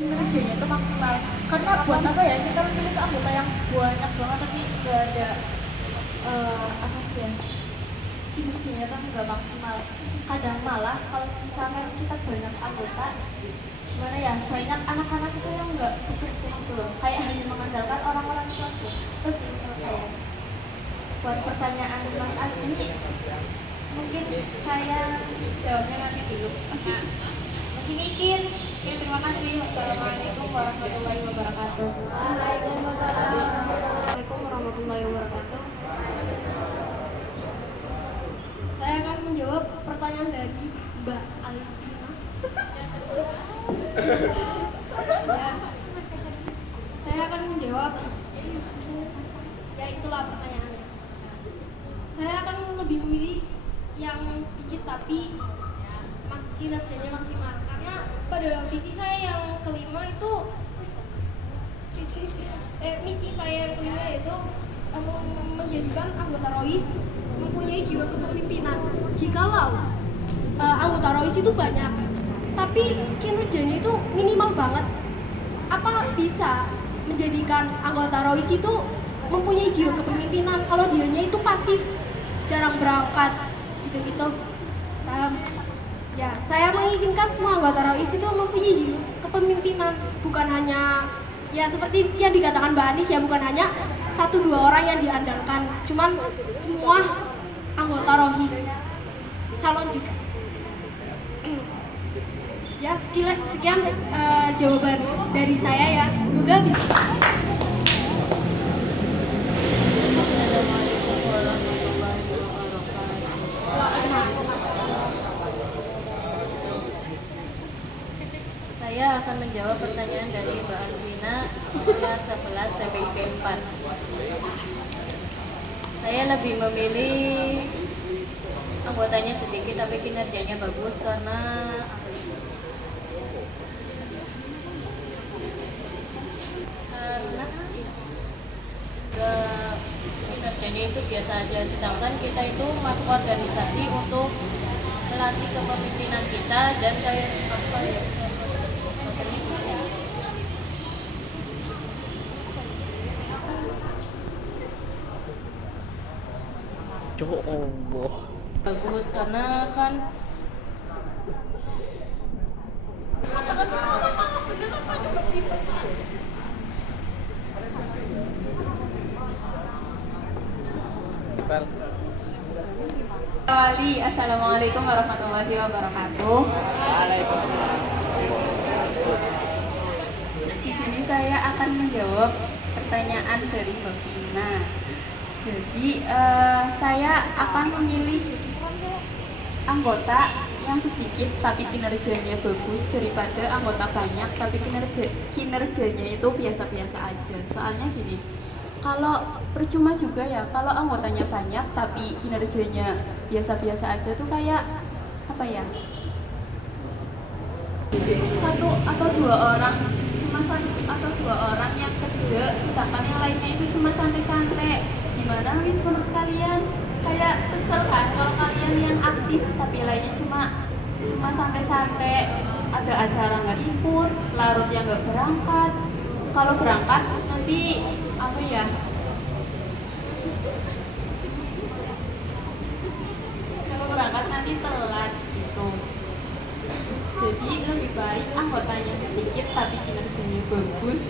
kinerjanya itu maksimal. Karena buat apa ya kita memilih ke anggota yang banyak banget tapi nggak ada apa sih ya, kinerjanya tuh nggak maksimal. Kadang malah kalau misalkan kita banyak anggota, gimana ya, banyak anak-anak itu yang nggak bekerja gitu loh, kayak hanya mengandalkan orang-orang itu aja. Terus menurut saya, buat pertanyaan Mas Asmi, mungkin saya jawabnya nanti dulu. Nah, masih mikir. Oke, terima kasih. Wassalamualaikum warahmatullahi wabarakatuh. Waalaikumsalam warahmatullahi wabarakatuh. Saya akan menjawab pertanyaan dari Mbak Alvina. Ya, saya akan menjawab. Ya itulah pertanyaannya. Saya akan lebih memilih yang sedikit tapi kinerjanya maksimal, karena pada visi saya yang kelima itu misi saya yang kelima yaitu menjadikan anggota ROIS mempunyai jiwa kepemimpinan. Jikalau anggota ROIS itu banyak tapi kinerjanya itu minimal banget, apa bisa menjadikan anggota ROIS itu mempunyai jiwa kepemimpinan kalau dianya itu pasif, jarang berangkat gitu-gitu? Paham? Ya, saya menginginkan semua anggota ROIS itu mempunyai jiwa kepemimpinan, bukan hanya ya seperti yang dikatakan Mbak Anis ya, bukan hanya 1-2 orang yang diandalkan, cuman semua anggota ROIS calon juga. Ya, sekian jawaban dari saya ya. Semoga bisa. Assalamualaikum warahmatullahi wabarakatuh. Saya akan menjawab pertanyaan dari Mbak Alvina, kelas 11 TPIP 4. Saya lebih memilih anggotanya sedikit tapi kinerjanya bagus karena kinerjanya itu biasa aja, sedangkan kita itu masuk organisasi untuk melatih kepemimpinan kita dan kayak apa ya, rasanya gimana? Allah. Bagus karena kan Wali, assalamualaikum warahmatullahi wabarakatuh. Di sini saya akan menjawab pertanyaan dari Mbak Vina. Jadi saya akan memilih anggota yang sedikit tapi kinerjanya bagus daripada anggota banyak tapi kinerjanya itu biasa-biasa aja. Soalnya gini, kalau percuma juga ya kalau anggotanya banyak tapi kinerjanya biasa-biasa aja tuh kayak apa ya, 1 atau 2 orang yang kerja sedangkan yang lainnya itu cuma santai-santai. Gimana wis menurut kalian? Kayak kesel kan kalau kalian yang aktif tapi lainnya cuma santai-santai, ada acara nggak ikut, larutnya nggak berangkat, kalau berangkat nanti apa ya, kalau berangkat nanti telat gitu. Jadi lebih baik anggotanya sedikit tapi kinerjanya bagus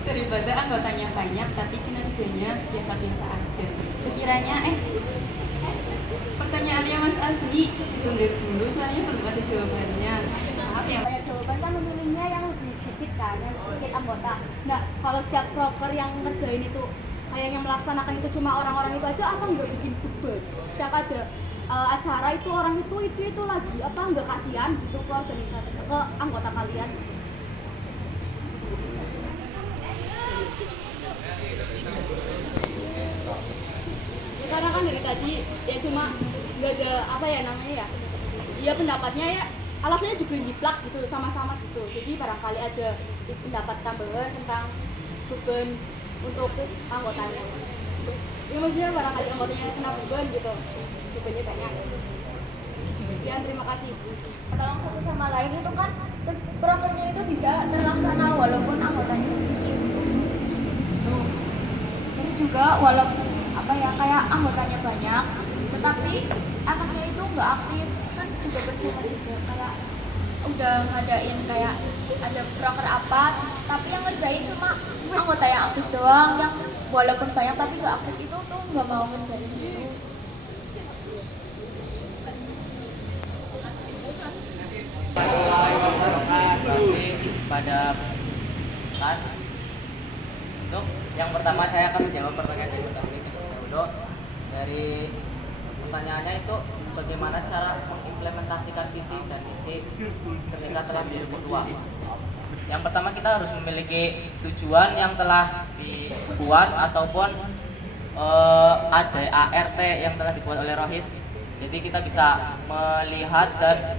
daripada anggotanya banyak tapi kinerjanya biasa-biasa aja. Sekiranya pertanyaannya Mas Asmi ditunda dulu soalnya belum ada jawabannya. Maaf ya. Banyak jawaban kan memilihnya yang lebih sedikit kan, yang sedikit anggota. Nggak, kalau setiap proper yang ngerjain itu kayak yang melaksanakan itu cuma orang-orang itu aja, apa nggak bikin beban? Setiap ada acara itu orang itu lagi apa nggak kasihan gitu ke organisasi, ke anggota kalian? Karena kan dari tadi ya cuma nggak ada apa ya namanya ya, ya pendapatnya ya alasannya juga jiplak gitu, sama-sama gitu. Jadi barangkali ada pendapat tambahan tentang beban untuk anggotanya. Ya maksudnya barangkali anggotanya kena beban gitu, bebannya banyak. Sekian, terima kasih. Tolong satu sama lain itu kan prokernya itu bisa terlaksana walaupun anggotanya sedikit. Tuh. Terus juga walaupun kayak anggotanya banyak, tetapi anaknya itu nggak aktif, kan juga percuma juga. Kayak udah ngadain kayak ada proker apa, tapi yang ngerjain cuma anggota yang aktif doang, yang walaupun banyak tapi nggak aktif itu tuh nggak mau ngerjain gitu. Masih pada kan untuk yang pertama saya akan menjawab pertanyaan dari Mas Asmi terlebih dahulu. Dari pertanyaannya itu bagaimana cara mengimplementasikan visi dan misi ketika telah menjadi ketua. Yang pertama kita harus memiliki tujuan yang telah dibuat ataupun ada ART yang telah dibuat oleh Rohis. Jadi kita bisa melihat dan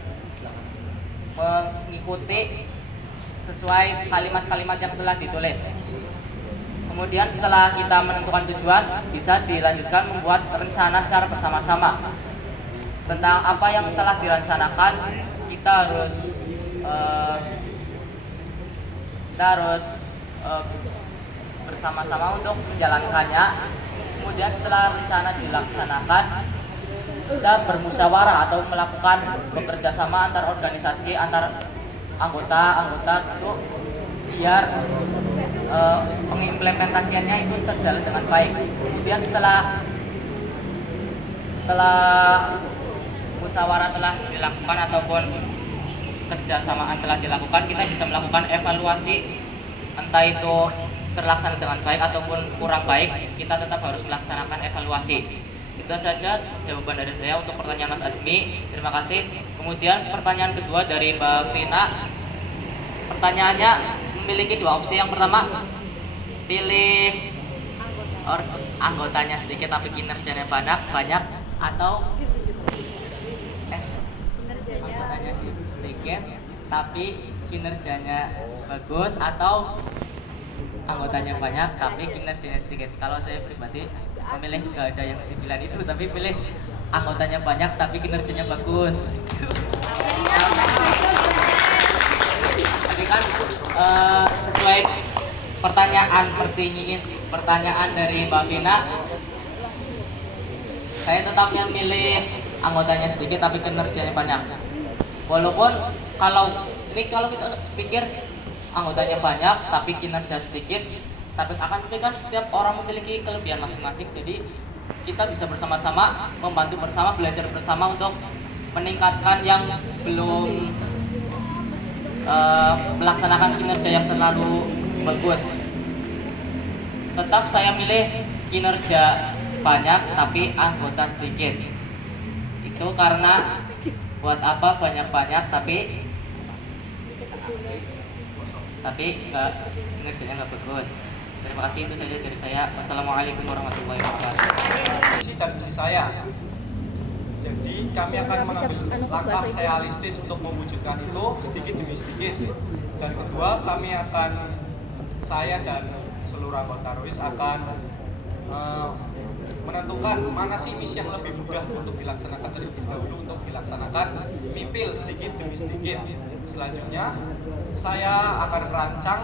mengikuti sesuai kalimat-kalimat yang telah ditulis. Kemudian setelah kita menentukan tujuan, bisa dilanjutkan membuat rencana secara bersama-sama tentang apa yang telah direncanakan. Kita harus bersama-sama untuk menjalankannya. Kemudian setelah rencana dilaksanakan, kita bermusyawarah atau melakukan bekerja sama antar organisasi, antar anggota gitu, biar pengimplementasiannya itu terjalin dengan baik. Kemudian setelah musyawarah telah dilakukan ataupun kerjasamaan telah dilakukan, kita bisa melakukan evaluasi, entah itu terlaksana dengan baik ataupun kurang baik. Kita tetap harus melaksanakan evaluasi. Itu saja jawaban dari saya untuk pertanyaan Mas Asmi. Terima kasih. Kemudian pertanyaan kedua dari Mbak Vina. Pertanyaannya memiliki dua opsi. Yang pertama, pilih anggotanya sedikit tapi kinerjanya banyak, atau anggotanya sedikit tapi kinerjanya bagus, atau anggotanya banyak tapi kinerjanya sedikit. Kalau saya pribadi memilih nggak ada yang dibilang itu, tapi pilih anggotanya banyak tapi kinerjanya bagus. Jadi kan sesuai pertanyaan dari Mbak Vina, saya tetap memilih anggotanya sedikit tapi kinerjanya banyak. Walaupun kalau kita pikir anggotanya banyak tapi kinerja sedikit, tapi kan setiap orang memiliki kelebihan masing-masing. Jadi kita bisa bersama-sama membantu bersama, belajar bersama untuk meningkatkan yang belum melaksanakan kinerja yang terlalu bagus. Tetap saya milih kinerja banyak tapi anggota sedikit. Itu karena buat apa banyak-banyak tapi kinerjanya nggak bagus. Terima kasih, itu saja dari saya. Wassalamualaikum warahmatullahi wabarakatuh. Visi dan misi saya. Jadi kami akan mengambil langkah realistis untuk mewujudkan itu sedikit demi sedikit. Dan kedua, saya dan seluruh anggota ROIS akan menentukan mana sih misi yang lebih mudah untuk dilaksanakan terlebih dahulu, untuk dilaksanakan mipil sedikit demi sedikit. Selanjutnya saya akan merancang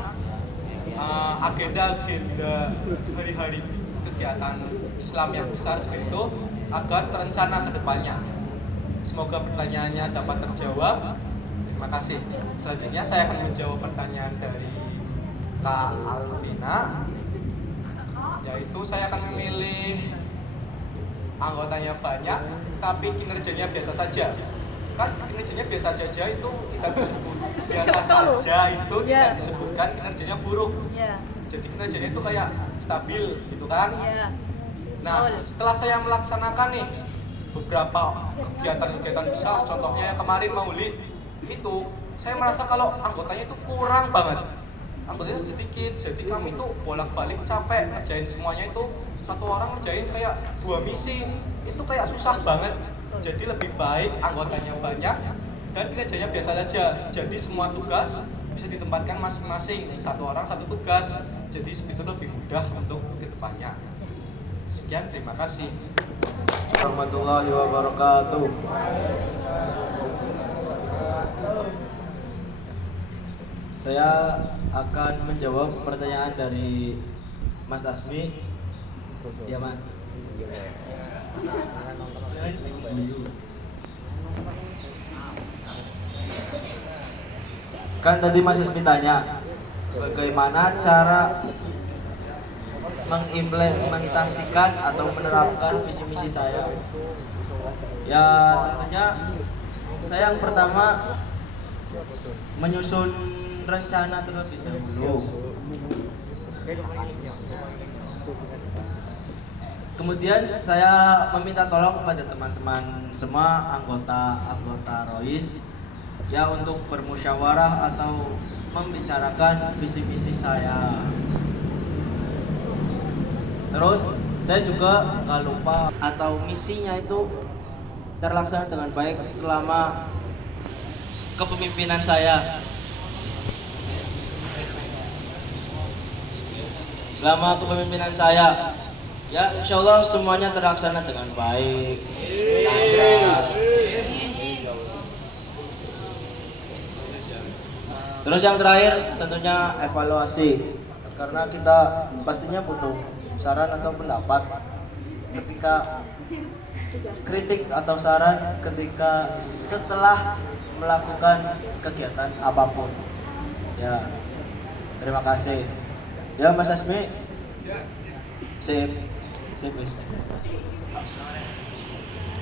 agenda-agenda hari-hari kegiatan Islam yang besar seperti itu agar terencana ke depannya. Semoga pertanyaannya dapat terjawab. Terima kasih. Selanjutnya saya akan menjawab pertanyaan dari Kak Alvina, yaitu saya akan memilih anggotanya banyak tapi kinerjanya biasa saja. Kan kinerjanya biasa saja itu tidak disebut biasa saja, itu tidak disebutkan kinerjanya buruk. Jadi kinerjanya itu kayak stabil gitu kan. Nah, setelah saya melaksanakan nih beberapa kegiatan-kegiatan besar, contohnya yang kemarin Maulid, itu saya merasa kalau anggotanya itu kurang banget, anggotanya sedikit. Jadi kami tuh bolak-balik capek ngerjain semuanya, itu satu orang ngerjain kayak 2 misi, itu kayak susah banget. Jadi lebih baik anggotanya banyak dan kinerjanya biasa saja. Jadi semua tugas bisa ditempatkan masing-masing, satu orang satu tugas. Jadi itu lebih mudah untuk kedepannya. Sekian, terima kasih. Warahmatullahi wabarakatuh. Saya akan menjawab pertanyaan dari Mas Asmi. Ya Mas. Kan tadi Mas Asmi tanya bagaimana cara mengimplementasikan atau menerapkan visi misi saya. Ya tentunya saya yang pertama menyusun rencana terlebih dahulu. Kemudian saya meminta tolong kepada teman-teman semua anggota ROIS ya untuk bermusyawarah atau membicarakan visi misi saya. Terus saya juga nggak lupa atau misinya itu terlaksana dengan baik selama kepemimpinan saya. Selama kepemimpinan saya, ya insya Allah semuanya terlaksana dengan baik, lancar. Terus yang terakhir tentunya evaluasi, karena kita pastinya butuh saran atau pendapat ketika kritik atau saran ketika setelah melakukan kegiatan apapun. Ya, terima kasih. Ya Mas Asmi. Sip.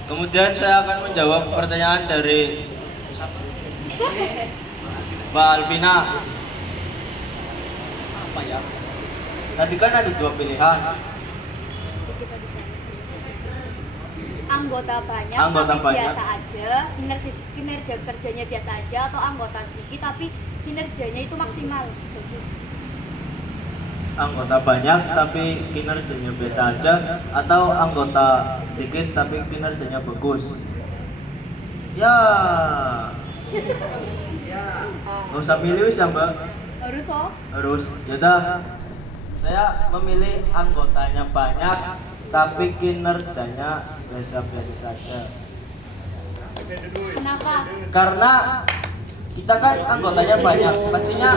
Kemudian saya akan menjawab pertanyaan dari Mbak Alvina. Apa ya? Tadi kan ada dua pilihan. Anggota banyak Anggota tapi banyak. biasa aja, kinerja kerjanya biasa aja, atau anggota sedikit tapi kinerjanya itu maksimal. Bagus. Anggota banyak tapi kinerjanya biasa aja, atau anggota dikit tapi kinerjanya bagus. Ya. Gak usah milih ya Mbak. Harus oh. Harus. Yaudah. Saya memilih anggotanya banyak tapi kinerjanya biasa-biasa saja. Kenapa? Karena kita kan anggotanya banyak, pastinya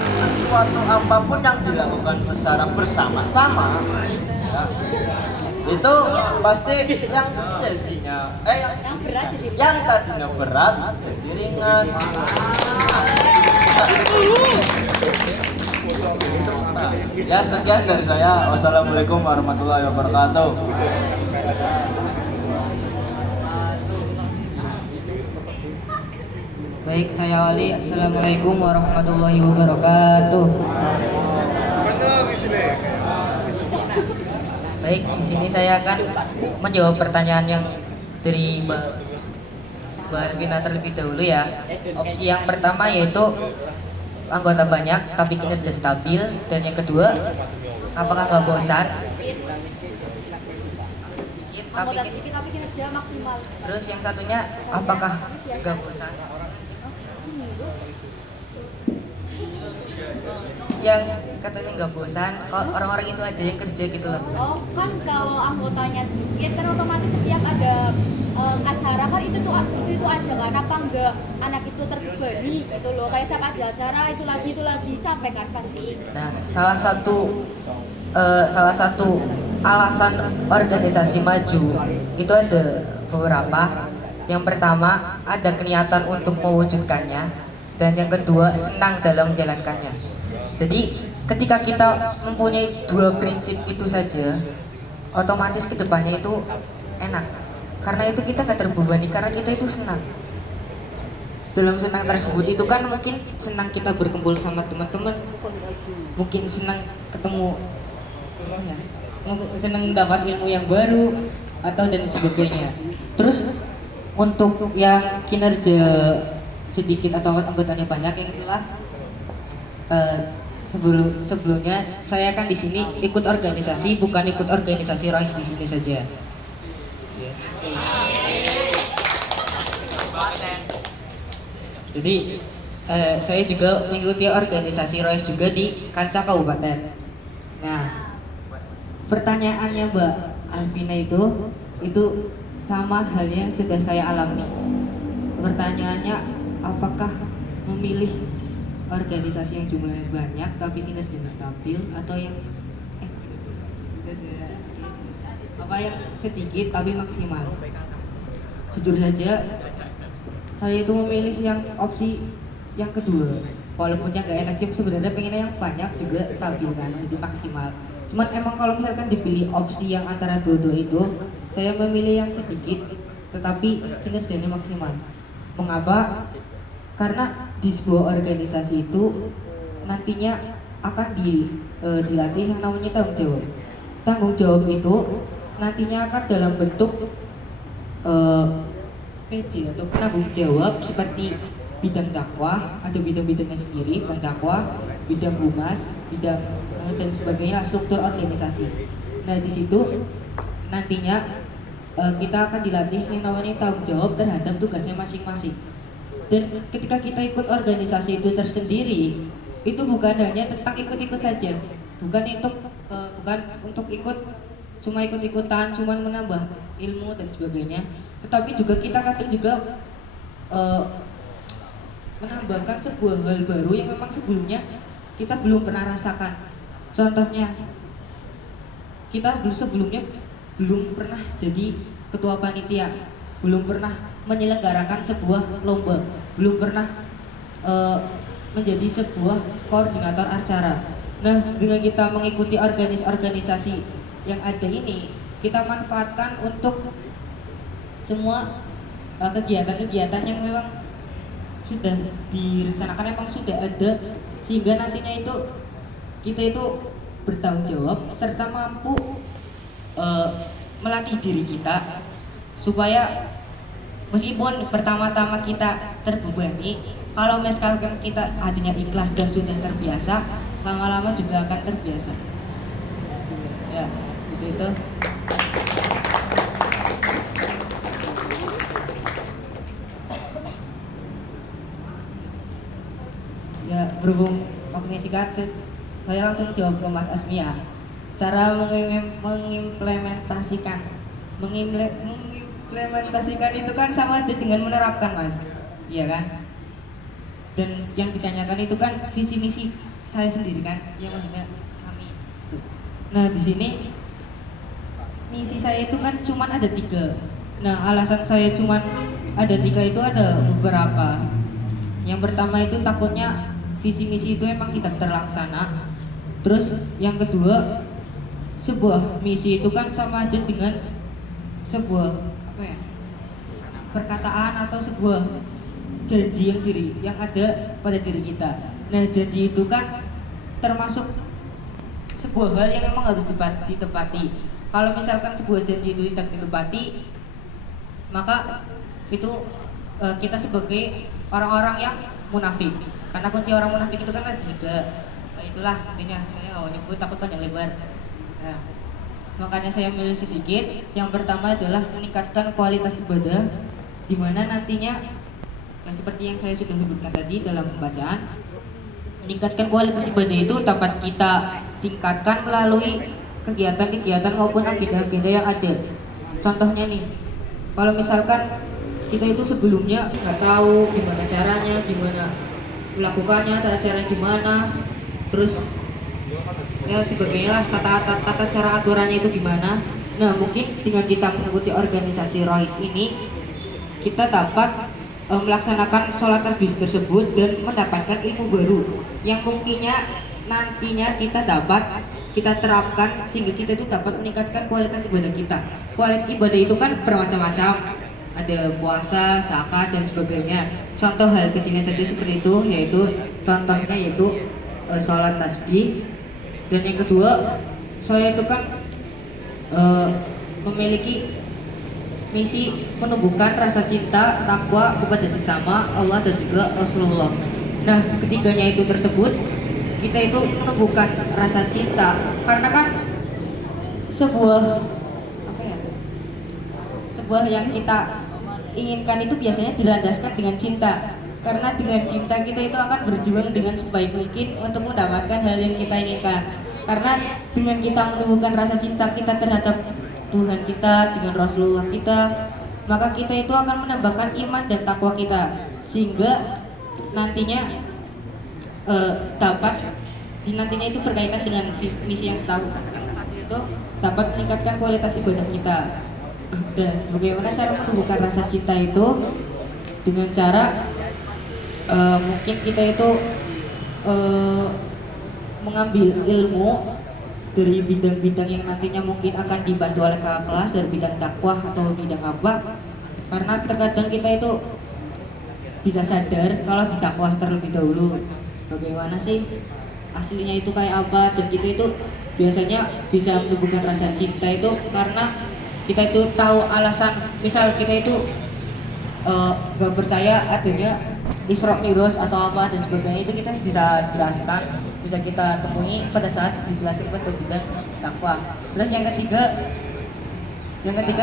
sesuatu apapun yang dilakukan secara bersama-sama ya, itu pasti yang jadinya Yang berat jadi yang tadinya berat jadi ringan. Ya sekian dari saya. Wassalamualaikum warahmatullahi wabarakatuh. Baik, saya Wali. Assalamualaikum warahmatullahi wabarakatuh. Baik, di sini saya akan menjawab pertanyaan yang dari Mbak Alvina terlebih dahulu ya. Opsi yang pertama yaitu anggota banyak tapi kinerja stabil, dan yang kedua apakah nggak bosan? Dikit tapi anggota sedikit tapi kinerja maksimal. terus yang satunya apakah nggak bosan? Yang katanya nggak bosan, kok orang-orang itu aja yang kerja gitu loh. Oh kan kalau anggotanya sedikit kan otomatis setiap ada acara kan itu aja kan, apa enggak anak itu terbebani gitu loh, kayak setiap ada acara itu lagi capek kan pasti. Nah, salah satu alasan organisasi maju itu ada beberapa. Yang pertama ada niatan untuk mewujudkannya, dan yang kedua senang dalam menjalankannya. Jadi ketika kita mempunyai dua prinsip itu saja, otomatis kedepannya itu enak. Karena itu kita nggak terbebani, karena kita itu senang. Dalam senang tersebut itu kan mungkin senang kita berkumpul sama teman-teman, mungkin senang ketemu, mungkin senang dapat ilmu yang baru atau dan sebagainya. Terus untuk yang kinerja sedikit atau anggotanya banyak, yang itulah sebelumnya saya kan di sini ikut organisasi, bukan ikut organisasi ROIS di sini saja. Jadi saya juga mengikuti organisasi ROIS juga di kancah kabupaten. Nah, pertanyaannya Mbak Alvina itu sama halnya yang sudah saya alami. Pertanyaannya apakah memilih organisasi yang jumlahnya banyak tapi kinerjanya stabil, atau yang yang sedikit tapi maksimal? Jujur saja, saya itu memilih yang opsi yang kedua. Walaupun yang gak enak, sebenarnya pengennya yang banyak juga stabil kan, jadi maksimal. Cuman emang kalau misalkan dipilih opsi yang antara dua-dua itu, saya memilih yang sedikit tetapi kinerjanya maksimal. Mengapa? Karena di sebuah organisasi itu nantinya akan dilatih yang namanya tanggung jawab. Tanggung jawab itu nantinya akan dalam bentuk PJ atau penanggung jawab seperti bidang dakwah atau bidang-bidangnya sendiri, bidang dakwah, bidang humas, bidang dan sebagainya, struktur organisasi. Nah di situ nantinya kita akan dilatih yang namanya tanggung jawab terhadap tugasnya masing-masing. Dan ketika kita ikut organisasi itu tersendiri, itu bukan hanya tentang ikut-ikut saja, bukan untuk ikut cuma ikut-ikutan, cuma menambah ilmu dan sebagainya, tetapi juga kita kadang juga menambahkan sebuah hal baru yang memang sebelumnya kita belum pernah rasakan. Contohnya, kita sebelumnya belum pernah jadi ketua panitia, belum pernah menyelenggarakan sebuah lomba, belum pernah menjadi sebuah koordinator acara. Nah, dengan kita mengikuti organisasi yang ada ini, kita manfaatkan untuk semua kegiatan-kegiatan yang memang sudah direncanakan, memang sudah ada, sehingga nantinya itu kita itu bertanggung jawab serta mampu melatih diri kita supaya meskipun pertama-tama kita terbebani, kalau misalkan kita hatinya ikhlas dan sudah terbiasa, lama-lama juga akan terbiasa. Ya, seperti itu. Ya, berhubung waktunya singkat, saya langsung jawab ke Mas Asmia. Cara mengimplementasikan itu kan sama aja dengan menerapkan, Mas. Iya kan? Dan yang ditanyakan itu kan visi misi saya sendiri kan, yang maksudnya kami itu. Nah, di sini misi saya itu kan cuman ada 3. Nah, alasan saya cuman ada 3 itu ada beberapa. Yang pertama itu takutnya visi misi itu emang tidak terlaksana. Terus yang kedua, sebuah misi itu kan sama aja dengan sebuah perkataan atau sebuah janji yang ada pada diri kita. Nah, janji itu kan termasuk sebuah hal yang memang harus ditepati. Kalau misalkan sebuah janji itu tidak ditepati, maka itu kita sebagai orang-orang yang munafik. Karena kunci orang munafik itu kan ada 3. Nah, itulah intinya, saya nggak mau nyebut takut panjang lebar. Nah, makanya saya milih sedikit. Yang pertama adalah meningkatkan kualitas ibadah, di mana nantinya yang seperti yang saya sudah sebutkan tadi dalam pembacaan, meningkatkan kualitas ibadah itu dapat kita tingkatkan melalui kegiatan-kegiatan maupun agenda-agenda yang ada. Contohnya nih, kalau misalkan kita itu sebelumnya nggak tahu gimana caranya, gimana melakukannya, tata cara gimana, terus ya sebagainya lah, tata cara aturannya itu gimana. Nah, mungkin dengan kita mengikuti organisasi ROIS ini, kita dapat melaksanakan sholat tarbiyah tersebut dan mendapatkan ilmu baru yang mungkinnya nantinya kita terapkan sehingga kita itu dapat meningkatkan kualitas ibadah kita. Kualitas ibadah itu kan bermacam-macam, ada puasa, zakat dan sebagainya. Contoh hal kecilnya saja seperti itu, contohnya sholat tasbih. Dan yang kedua, saya itu kan memiliki misi menumbuhkan rasa cinta, takwa kepada sesama, Allah dan juga Rasulullah. Nah, ketiganya itu tersebut, kita itu menumbuhkan rasa cinta karena kan sebuah yang kita inginkan itu biasanya dilandaskan dengan cinta. Karena dengan cinta kita itu akan berjuang dengan sebaik mungkin untuk mendapatkan hal yang kita inginkan. Karena dengan kita menumbuhkan rasa cinta kita terhadap Tuhan kita, dengan Rasulullah kita, maka kita itu akan menambahkan iman dan takwa kita, sehingga nantinya dapat nantinya itu berkaitan dengan misi yang satu itu dapat meningkatkan kualitas ibadah kita. Dan bagaimana cara menumbuhkan rasa cinta itu dengan cara mungkin kita itu mengambil ilmu dari bidang-bidang yang nantinya mungkin akan dibantu oleh kakak kelas dari bidang dakwah atau bidang apa, karena terkadang kita itu bisa sadar kalau di dakwah terlebih dahulu bagaimana sih aslinya itu kayak apa, dan kita itu biasanya bisa menumbuhkan rasa cinta itu karena kita itu tahu alasan, misal kita itu gak percaya adanya Isra Mi'raj atau apa dan sebagainya, itu kita bisa jelaskan, bisa kita temui pada saat dijelaskan pada bidang dakwah. Terus yang ketiga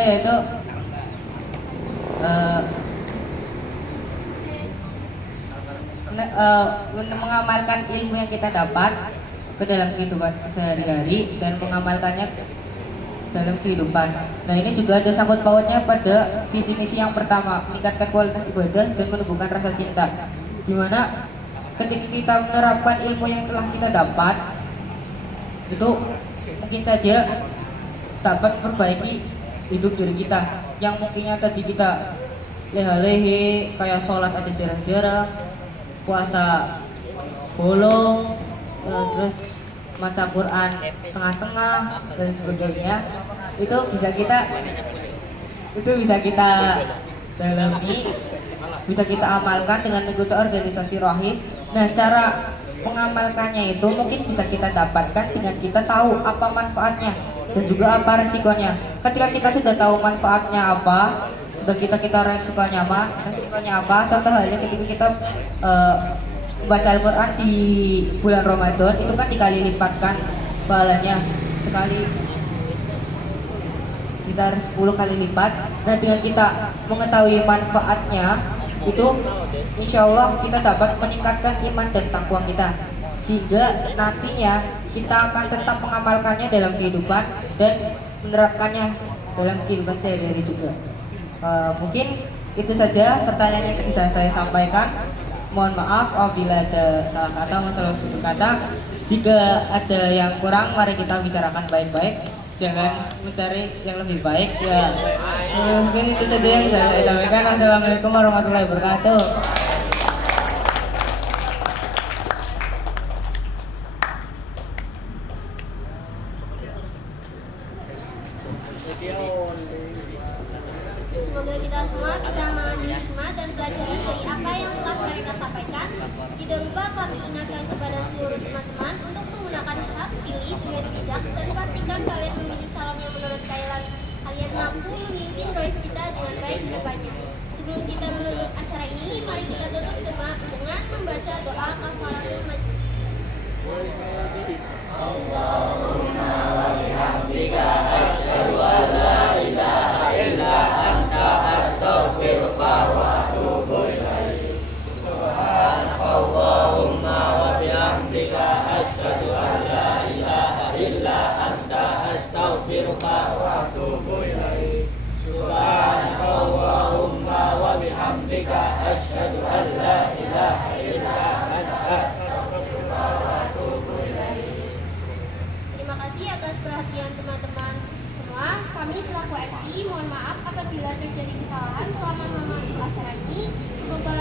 yaitu mengamalkan ilmu yang kita dapat ke dalam kehidupan sehari-hari dan mengamalkannya dalam kehidupan. Nah, ini juga ada sangkut pautnya pada visi misi yang pertama, meningkatkan kualitas ibadah dan menumbuhkan rasa cinta. Dimana ketika kita menerapkan ilmu yang telah kita dapat, itu mungkin saja dapat memperbaiki hidup diri kita yang mungkinnya tadi kita leha-lehe, kayak sholat aja jarang-jarang, puasa bolong, terus baca Quran tengah-tengah dan sebagainya, itu bisa kita dalami, bisa kita amalkan dengan mengikuti organisasi rohis. Nah, cara mengamalkannya itu mungkin bisa kita dapatkan dengan kita tahu apa manfaatnya dan juga apa resikonya. Ketika kita sudah tahu manfaatnya apa, kita resikonya apa, contoh halnya ketika kita baca Al-Quran di bulan Ramadan, itu kan dikali lipatkan pahalanya sekali sekitar 10 kali lipat. Nah, dengan kita mengetahui manfaatnya itu insya Allah kita dapat meningkatkan iman dan takwa kita, sehingga nantinya kita akan tetap mengamalkannya dalam kehidupan dan menerapkannya dalam kehidupan sehari-hari juga. Mungkin itu saja pertanyaan yang bisa saya sampaikan. Mohon maaf apabila ada salah kata maupun salah tutur kata. Jika ada yang kurang, mari kita bicarakan baik-baik. Jangan mencari yang lebih baik ya. Mungkin itu saja yang bisa saya sampaikan. Assalamualaikum warahmatullahi wabarakatuh. Semoga kita semua bisa mengambil hikmah dan pelajaran dari apa yang telah mereka sampaikan. Tidak lupa kami ingatkan kepada seluruh teman-teman untuk menggunakan hak pilih dengan bijak dan pastikan kalian memilih calon yang menurut kalian mampu memimpin Rois kita dengan baik ke depannya. Sebelum kita menutup acara ini, mari kita tutup dengan membaca doa kafaratul majlis. Allahumma wa bihamdika asyhadu an la ilaha illa anta astaghfiruka wa atubu ilaik. Subhanakallahumma wa bihamdika asyhadu an la ilaha illa anta astaghfiruka wa atubu ilaik. Subhanakallahumma wa bihamdika asyhadu an la ilaha illa anta astaghfiruka wa atubu ilaik. Terima kasih atas perhatian teman-teman semua. Kami selaku MC mohon maaf apabila terjadi kesalahan selama memantau acara ini. Semoga